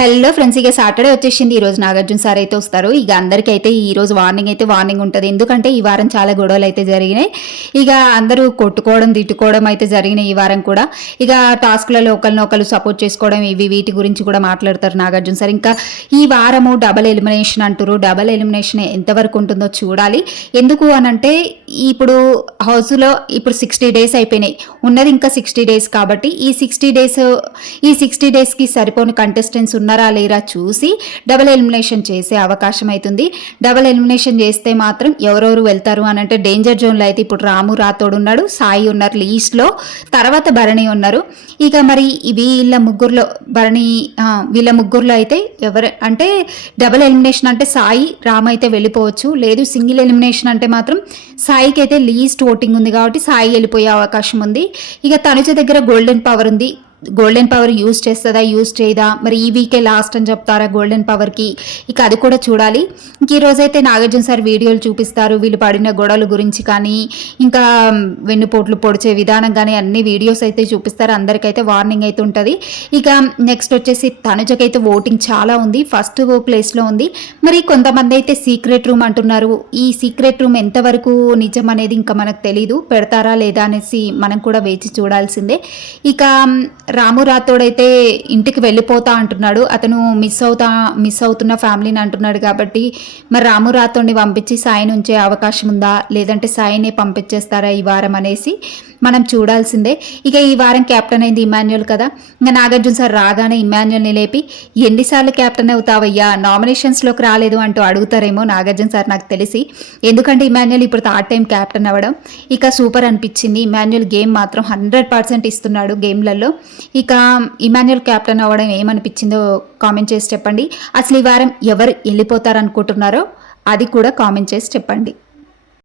Hello friends, ఇక Saturday వచ్చేసింది. ఈ రోజు నాగార్జున సార్ అయితే వస్తారు. ఇక అందరికీ అయితే ఈ రోజు వార్నింగ్ ఉంటుంది. ఎందుకంటే ఈ వారం చాలా గొడవలు అయితే జరిగినాయి. ఇక అందరూ కొట్టుకోవడం తిట్టుకోవడం అయితే జరిగినాయి ఈ వారం కూడా. ఇక టాస్క్లలో ఒకరినొకరు సపోర్ట్ చేసుకోవడం వీటి గురించి కూడా మాట్లాడతారు నాగార్జున సార్. ఇంకా ఈ వారము డబల్ ఎలిమినేషన్ అంటారు. డబల్ ఎలిమినేషన్ ఎంతవరకు ఉంటుందో చూడాలి. ఎందుకు అనంటే ఇప్పుడు హౌస్లో ఇప్పుడు 60 డేస్ అయిపోయినాయి, ఉన్నది ఇంకా 60 డేస్. కాబట్టి ఈ 60 డేస్కి సరిపోని కంటెస్టెంట్స్ ఉన్నారా లేరా చూసి డబుల్ ఎలిమినేషన్ చేసే అవకాశం అవుతుంది. డబుల్ ఎలిమినేషన్ చేస్తే మాత్రం ఎవరెవరు వెళ్తారు అని అంటే డేంజర్ జోన్లో అయితే ఇప్పుడు రాము రాథోడ్ ఉన్నాడు, సాయి ఉన్నారు లీస్ట్లో, తర్వాత భరణి ఉన్నారు. ఇక మరి వీళ్ళ ముగ్గురులో అయితే ఎవరు అంటే డబుల్ ఎలిమినేషన్ అంటే సాయి రామ్ అయితే వెళ్ళిపోవచ్చు. లేదు సింగిల్ ఎలిమినేషన్ అంటే మాత్రం సాయికి అయితే లీస్ట్ ఓటింగ్ ఉంది కాబట్టి సాయి వెళ్ళిపోయే అవకాశం ఉంది. ఇక తనుజ దగ్గర గోల్డెన్ పవర్ ఉంది. గోల్డెన్ పవర్ యూజ్ చేస్తుందా యూజ్ చేయదా, మరి ఈ వీకే లాస్ట్ అని చెప్తారా గోల్డెన్ పవర్కి, ఇక అది కూడా చూడాలి. ఇంక ఈరోజైతే నాగార్జున సార్ వీడియోలు చూపిస్తారు వీళ్ళు పడిన గొడవల గురించి కానీ, ఇంకా వెన్నుపోట్లు పొడిచే విధానం కానీ అన్ని వీడియోస్ అయితే చూపిస్తారు. అందరికైతే వార్నింగ్ అయితే ఉంటుంది. ఇక నెక్స్ట్ వచ్చేసి తనుజకైతే ఓటింగ్ చాలా ఉంది, ఫస్ట్ ప్లేస్లో ఉంది. మరి కొంతమంది అయితే సీక్రెట్ రూమ్ అంటున్నారు. ఈ సీక్రెట్ రూమ్ ఎంతవరకు నిజం అనేది ఇంకా మనకు తెలీదు, పెడతారా లేదా అనేసి మనం కూడా వేచి చూడాల్సిందే. ఇక రాము రాథోడ్ అయితే ఇంటికి వెళ్ళిపోతా అంటున్నాడు. అతను మిస్ అవుతున్న ఫ్యామిలీని అంటున్నాడు. కాబట్టి మరి రాము రాథోడ్ని పంపించి సాయిని ఉంచే అవకాశం ఉందా, లేదంటే సాయినే పంపించేస్తారా ఈ వారం అనేసి మనం చూడాల్సిందే. ఇక ఈ వారం క్యాప్టెన్ అయింది ఇమాన్యుల్ కదా. ఇంకా నాగార్జున సార్ రాగానే ఇమాన్యుల్ని లేపి ఎన్నిసార్లు క్యాప్టెన్ అవుతావయ్యా, నామినేషన్స్లోకి రాలేదు అంటూ అడుగుతారేమో నాగార్జున సార్ నాకు తెలిసి. ఎందుకంటే ఇమాన్యుల్ ఇప్పుడు థర్డ్ టైం క్యాప్టెన్ అవ్వడం ఇక సూపర్ అనిపించింది. ఇమాన్యుల్ గేమ్ మాత్రం 100% ఇస్తున్నాడు గేమ్లలో. ఇక ఇమాన్యుల్ క్యాప్టెన్ అవ్వడం ఏమనిపించిందో కామెంట్ చేసి చెప్పండి. అసలు ఈ వారం ఎవరు వెళ్ళిపోతారనుకుంటున్నారో అది కూడా కామెంట్ చేసి చెప్పండి.